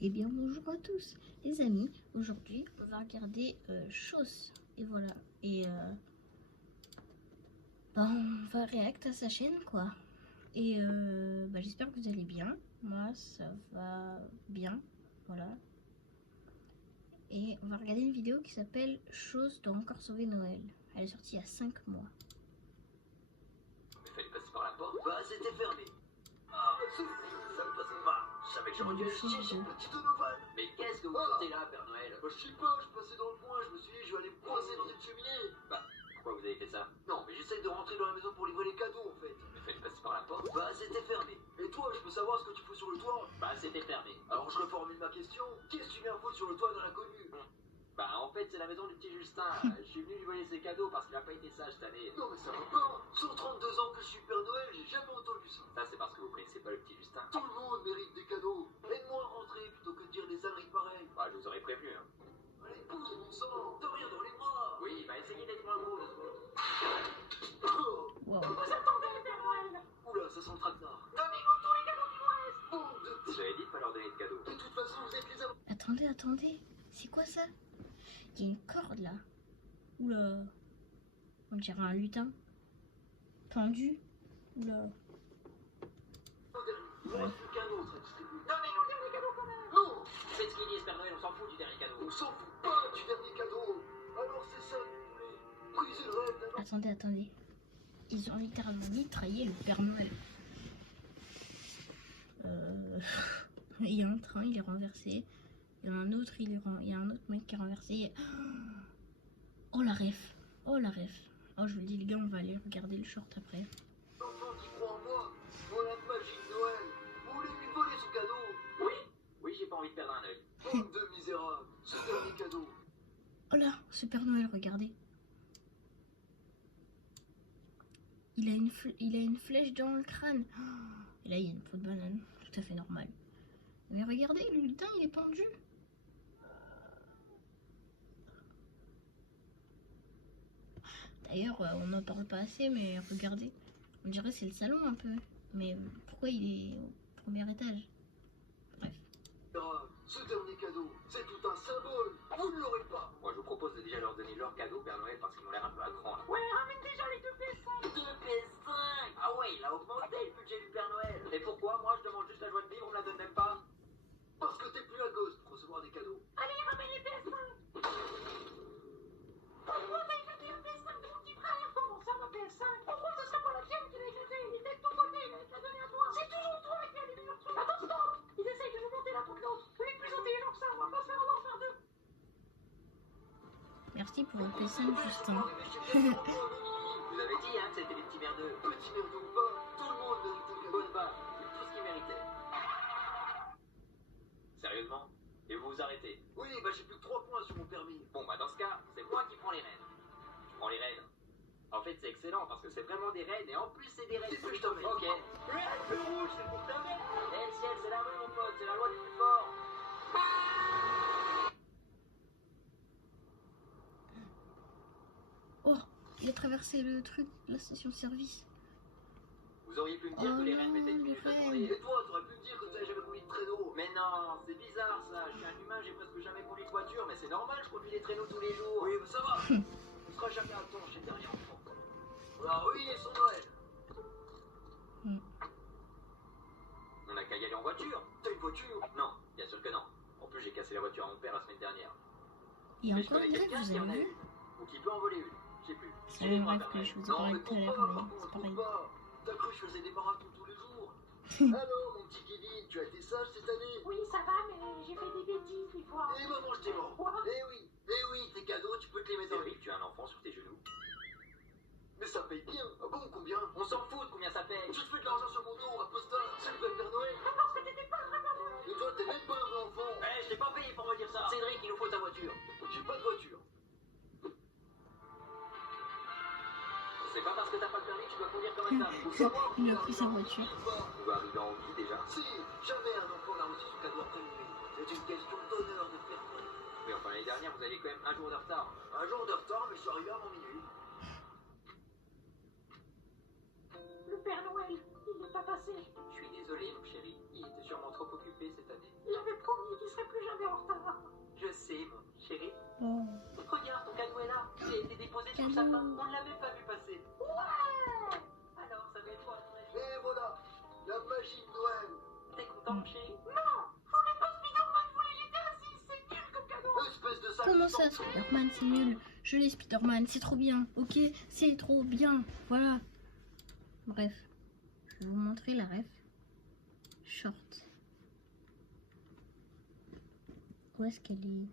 Eh bien bonjour à tous les amis, aujourd'hui on va regarder Chose et voilà et on va react à sa chaîne quoi et j'espère que vous allez bien, moi ça va bien, voilà, et on va regarder une vidéo qui s'appelle Chose doit encore sauver Noël. Elle est sortie il y a 5 mois. Mais fallait passer par la porte. Bah c'était fermé. Ah Sophie, ça me passe pas. Je savais que j'aurais dû aller chier chez Petit Donovan. Mais qu'est-ce que vous foutez là, Père Noël? Bah je sais pas, je passais dans le coin, je me suis dit je vais aller me coincer dans une cheminée. Bah, pourquoi vous avez fait ça? Non, mais j'essaye de rentrer dans la maison pour livrer les cadeaux en fait. Mais fallait passer par la porte. Bah c'était fermé. Et toi, je peux savoir ce que tu fous sur le toit? Bah c'était fermé. Alors je reformule ma question. Qu'est-ce que tu viens foutre sur le toit de l'inconnu? Bah en fait c'est la maison du petit Justin. Je suis venu lui voler ses cadeaux parce qu'il a pas été sage cette année. Non mais ça va pas. Sur 32 ans que je suis Père Noël, j'ai jamais entendu ça. Ça c'est parce que vous connaissez pas le petit Justin. Tout le monde mérite des cadeaux. Aide-moi à rentrer plutôt que de dire des âneries pareilles. Bah je vous aurais prévenu hein. Allez pousse mon sang, t'as rien dans les bras. Oui, bah essayez d'être moins gros. Wow. Vous attendez, Père Noël? Oula, ça sent le traquenard. Donnez-nous tous les cadeaux qui vous restent. Bande de... Vous avez dit de pas leur donner de cadeaux. De toute façon, vous êtes les avocats. Attendez, c'est quoi ça? Il y a une corde là. Oula, on dirait un lutin pendu. Oula. Il ne reste plus qu'un autre à distribuer. Donnez-nous le dernier cadeau quand même. Non. Faites ce qu'il dit, Père Noël, on s'en fout du dernier cadeau. On s'en fout pas du dernier cadeau. Alors c'est ça que vous voulez. Briser le rêve d'un enfant. Attendez. Ils ont littéralement mitraillé le Père Noël. Il y a un train, il est renversé. Il y a un autre, il y a un autre mec qui est renversé. Oh la ref. Oh je vous le dis les gars, on va aller regarder le short après. L'enfant qui croit en moi. Voilà la magie de Noël. Vous voulez lui voler son cadeau? Oui, j'ai pas envie de perdre un œil. Bande de misérables. Ce dernier cadeau. Oh là, ce Père Noël, regardez. Il a une flèche dans le crâne. Et là, il y a une peau de banane. Tout à fait normal. Mais regardez, le lutin, il est pendu. D'ailleurs, on n'en parle pas assez, mais regardez. On dirait que c'est le salon un peu. Mais pourquoi il est au premier étage? Bref. Ce dernier cadeau, c'est tout un symbole. Vous ne l'aurez pas. Moi, je vous propose de déjà leur donner leur cadeau, Père Noël, parce qu'ils ont l'air un peu à cran là. Ouais, ramène déjà les 2 PS5. 2 PS5. Ah ouais, il a augmenté le budget du Père Noël. Et pourquoi? Moi, je demande juste la joie de vivre, on me la donne même pas. Parce que t'es plus un gosse pour recevoir des cadeaux. Allez, ramène les PS5. Pourquoi t'as éclaté la PS5 de mon petit frère? Comment ça, ma PS5? Pourquoi ce serait pas la tienne qui l'a éclaté? Il était de ton côté, il allait te la donner à toi. C'est toujours toi qui as les meilleurs trucs. Attends, stop. Ils essayent de nous monter la peau de l'autre. Vous êtes plus intelligent que ça, on va pas se faire avoir par deux. Merci pour le PS5, Justin. Vous avez dit, hein, que c'était des petits merdeux. Petit merdeux ou pas, tout le monde mérite un cadeau. Bonne barre, tout ce qu'ils méritaient. Sérieusement? Et vous vous arrêtez? Oui, bah j'ai plus que 3 points sur mon permis. Bon, bah dans ce cas, c'est moi qui prends les rênes. Je prends les rênes. En fait, c'est excellent parce que c'est vraiment des rênes et en plus, c'est des rênes. Qu'est-ce que je t'emmène? Ok. Le feu rouge, c'est pour ta mère. Et le ciel, c'est la rue, mon pote, c'est la loi du plus fort. Oh, il a traversé le truc, la station-service. Vous auriez pu me dire que les rênes mettaient 10 minutes à tourner. Et toi, t'aurais pu me dire que t'avais jamais conduit de traîneau. Mais non, c'est bizarre ça. Je suis un humain, j'ai presque jamais conduit de voiture, mais c'est normal, je conduis des traîneaux tous les jours. Oui, mais ça va. On sera jamais à temps chez le dernier enfant. Ah oui, et son Noël. On n'a qu'à y aller en voiture. T'as une voiture? Non, bien sûr que non. En plus, j'ai cassé la voiture à mon père la semaine dernière. Il y a Mais je encore connais une grève, quelqu'un vous qui en avez a vu? une. Ou qui peut en voler une. Je sais plus. C'est la même Suivez-moi, rêve Père que Noël. je vous ai Non, parlé mais tout à pour l'heure, pas, mais par c'est contre, pareil. pour pas. T'as cru que je faisais des marathons tous les jours? Alors, mon petit Kevin, tu as été sage cette année? Oui, ça va, mais j'ai fait des bêtises des fois. Et maman, je t'ai mort. Quoi? Eh oui, tes cadeaux, tu peux te les mettre dans C'est le vrai que tu as un enfant sur tes genoux. Mais ça paye bien. Ah bon, combien? On s'en fout de combien ça paye. Tu te fais de l'argent sur mon dos, apostat. C'est le vrai Père Noël. Parce que t'étais pas un vrai Père Noël. Et toi, t'es même pas un vrai enfant. Eh, je t'ai pas payé pour me dire ça. Cédric, il nous faut ta voiture. J'ai pas de voiture. C'est pas parce que t'as pas le permis que tu dois conduire comme un dingue. Faut savoir Il a qu'on pris arrive sa en voiture. vie ou pas. On va arriver en vie déjà. Si, jamais un enfant n'a reçu son cadeau après minuit. C'est une question d'honneur de Père Noël. Mais enfin, l'année dernière, vous aviez quand même un jour de retard. Un jour de retard, mais je suis arrivé avant minuit. Le Père Noël, il est pas passé. Je suis désolé, mon chéri. Il était sûrement trop occupé cette année. Il avait promis qu'il serait plus jamais en retard. Je sais, mon chéri. Oh. Regarde, ton cadeau est là. Il a été déposé sur le Cadeau. sapin. On ne l'a même pas vu passer. Ouais. Alors, ça va être quoi, ton avis? Et voilà, la magie de Noël. T'es content, mon chéri? Non, je voulais pas Spider-Man, je voulais GTA 6, c'est nul comme cadeau. Espèce de sale. Comment ça, Spider-Man, c'est nul? Je l'ai, Spider-Man, c'est trop bien. Ok, c'est trop bien. Voilà. Bref, je vais vous montrer la ref. Short. Où est-ce qu'elle est?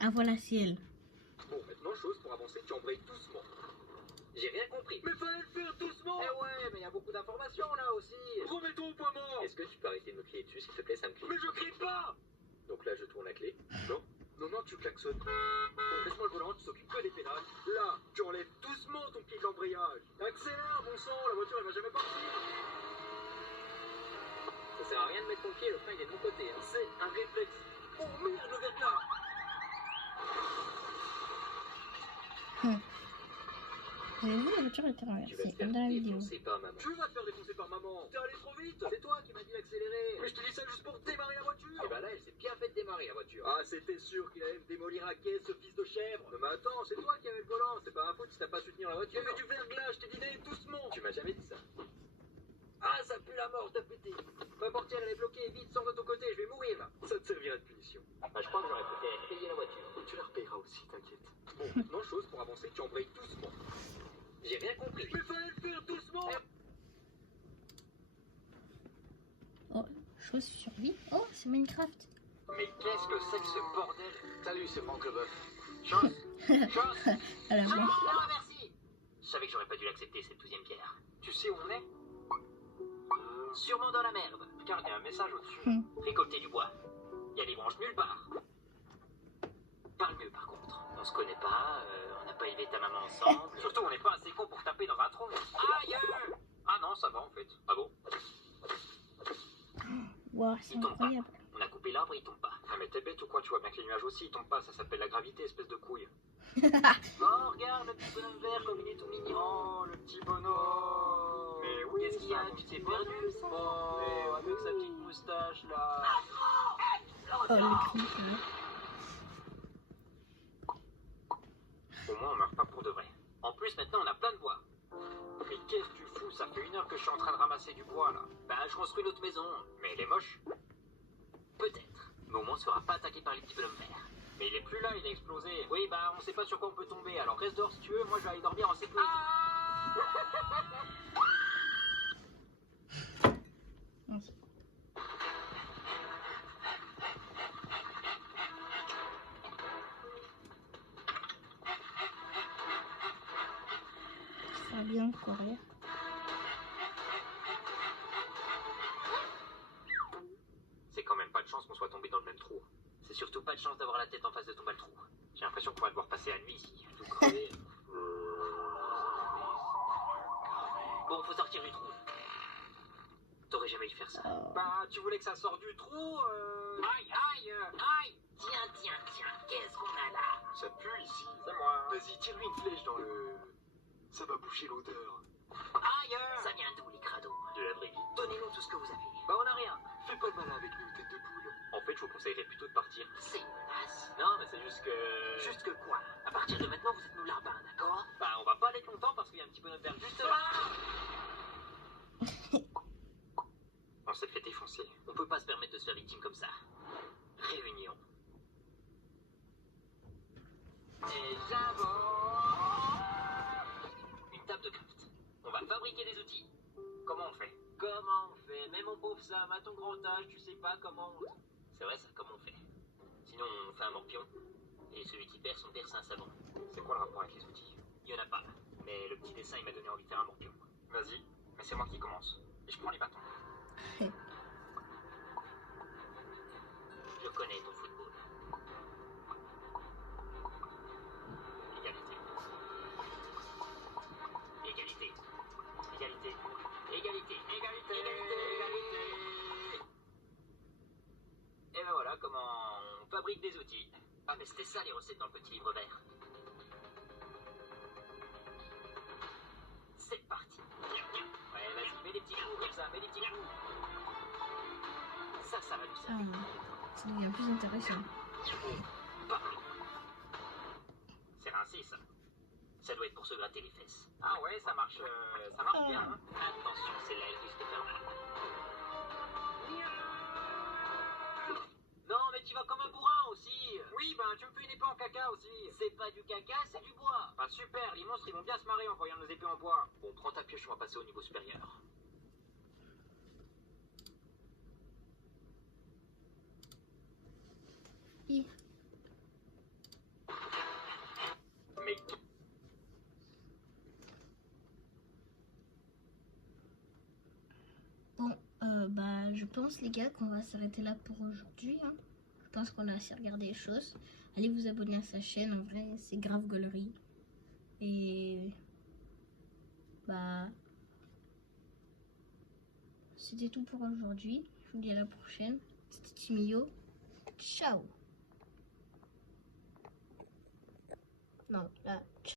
Ah, voilà, c'est elle. Bon, maintenant, chose pour avancer, tu embrayes doucement. J'ai rien compris. Mais fallait le faire doucement. Eh ouais, mais il y a beaucoup d'informations là aussi. Remets-toi au point mort. Est-ce que tu peux arrêter de me crier dessus, s'il te plaît, ça me crie. Mais je crie pas. Donc là, je tourne la clé. Non, non, non, tu klaxonnes. Bon, laisse-moi le volant, tu t'occupes que des pédales. Là, tu enlèves doucement ton pied de l'embrayage. Accélère, bon sang, la voiture, elle va jamais partir. Ça sert à rien de mettre ton pied, le frein, il est de mon côté. Hein. C'est un réflexe. Oh merde, le verglas. Vous avez vu, la voiture était renversée, comme dans la vidéo. Par maman. Tu vas te faire défoncer par maman. T'es allé trop vite. C'est toi qui m'as dit d'accélérer. Mais je te dis ça juste pour démarrer la voiture. Et bah là, elle s'est bien fait démarrer la voiture. Ah, c'était sûr qu'il allait me démolir à caisse, ce fils de chèvre. Non, mais attends, c'est toi qui avais le volant. C'est pas ma faute si t'as pas su tenir la voiture. Il y avait du verglas, je t'ai dit d'aller doucement. Tu m'as jamais dit ça. Ah, ça pue la mort, t'as pété. Ma portière, elle est bloquée. Vite, sors de ton côté, je vais mourir là. Ça te servira de punition. Bah, je crois que j'aurais préféré payer la voiture. Tu la repayeras aussi, t'inquiète. Bon, maintenant, chose pour avancer, tu embrayes doucement. J'ai rien compris. Mais fallait le faire doucement. Oh, chose survie. Oh, c'est Minecraft. Mais qu'est-ce que c'est que ce bordel? Salut, c'est Franck Leboeuf. Chose. Chose. Alors, Non, bon. merci. Je savais que j'aurais pas dû l'accepter, cette 12e pierre. Tu sais où on est? Sûrement dans la merde. Car il y a un message au-dessus. Récolter du bois. Il y a des branches nulle part. Parle mieux, par contre. On se connaît pas, on n'a pas élevé ta maman ensemble. Surtout, on n'est pas assez con pour taper dans un tronc. Aïe! Ah non, ça va en fait. Ah bon? Wow, c'est Il tombe pas. incroyable. On a coupé l'arbre, il tombe pas. Ah mais t'es bête ou quoi? Tu vois bien que les nuages aussi ils tombent pas. Ça s'appelle la gravité, espèce de couille. Oh, regarde le petit bonhomme vert comme il est tout mignon. Oh, le petit bonhomme. Mais oui, qu'est-ce qu'il y a? Tu t'es perdu? Oh, avec sa petite moustache là. Oh, le cri, là. Au moins on meurt pas pour de vrai. En plus maintenant on a plein de bois. Mais qu'est-ce que tu fous? Ça fait 1 heure que je suis en train de ramasser du bois là. Bah je construis une autre maison. Mais elle est moche. Peut-être. Mais au moins on se fera pas attaquer par les petits bonhommes verts. Mais il est plus là, il a explosé. Oui bah on sait pas sur quoi on peut tomber. Alors reste dehors si tu veux, moi je vais aller dormir en sécurité. Non, c'est- Ça vient de courir. C'est quand même pas de chance qu'on soit tombé dans le même trou. C'est surtout pas de chance d'avoir la tête en face de tomber le trou. J'ai l'impression qu'on va devoir passer la nuit ici. Tout crever. Bon, faut sortir du trou. T'aurais jamais dû faire ça. Oh. Bah, tu voulais que ça sorte du trou Aïe, aïe, aïe. Tiens, qu'est-ce qu'on a là? Ça pue ici. C'est moi. Vas-y, tire-lui une flèche dans le. Ça va boucher l'odeur. Aïe. Ça vient d'où les crados? De la vraie vie. Donnez-nous tout ce que vous avez. Bah, on a rien. Fais pas le malin avec nous, tête de poule. En fait, je vous conseillerais plutôt de partir. C'est une menace. Non, mais c'est juste que... Juste que quoi? À partir de maintenant, vous êtes nos larbins, d'accord? Bah, on va pas aller longtemps parce qu'il y a un petit bonhomme vert juste là. On s'est fait défoncer. On peut pas se permettre de se faire victime comme ça. Réunion. Et j'avance. Une table de craft. On va fabriquer des outils. Comment on fait? Comment on fait? Mais mon pauvre Sam, à ton grand âge, tu sais pas comment on... C'est vrai ça, comment on fait? Sinon, on fait un morpion. Et celui qui perd son père, c'est un savon. C'est quoi le rapport avec les outils? Il y en a pas. Mais le petit dessin, il m'a donné envie de faire un morpion. Vas-y, mais c'est moi qui commence. Et je prends les bâtons. Je connais ton football. Égalité. Égalité. Égalité. Égalité. Égalité. Égalité. Et ben voilà comment on fabrique des outils. Ah mais c'était ça les recettes dans le petit livre vert. C'est parti. Ouais, vas-y, mets des petits coups comme ça, fais des petits coups. Ça va lui Ah, servir. ça devient plus intéressant. Parfait. C'est rincé ça. Ça doit être pour se gratter les fesses. Ah ouais, ça marche bien. Hein. Attention, c'est là, elle risque de faire mal. Non, mais tu vas comme un bourrin aussi. Oui, ben tu me fais une épée en caca aussi. C'est pas du caca, c'est du bois. Bah super, les monstres ils vont bien se marrer en voyant nos épées en bois. Bon, prends ta pioche, on va passer au niveau supérieur. Hi. Mais Bon, bah, je pense, les gars, qu'on va s'arrêter là pour aujourd'hui. Hein. Je pense qu'on a assez regardé les choses. Allez vous abonner à sa chaîne, en vrai, c'est grave gaulerie. Et bah, c'était tout pour aujourd'hui. Je vous dis à la prochaine. C'était Timio. Ciao. Non, là.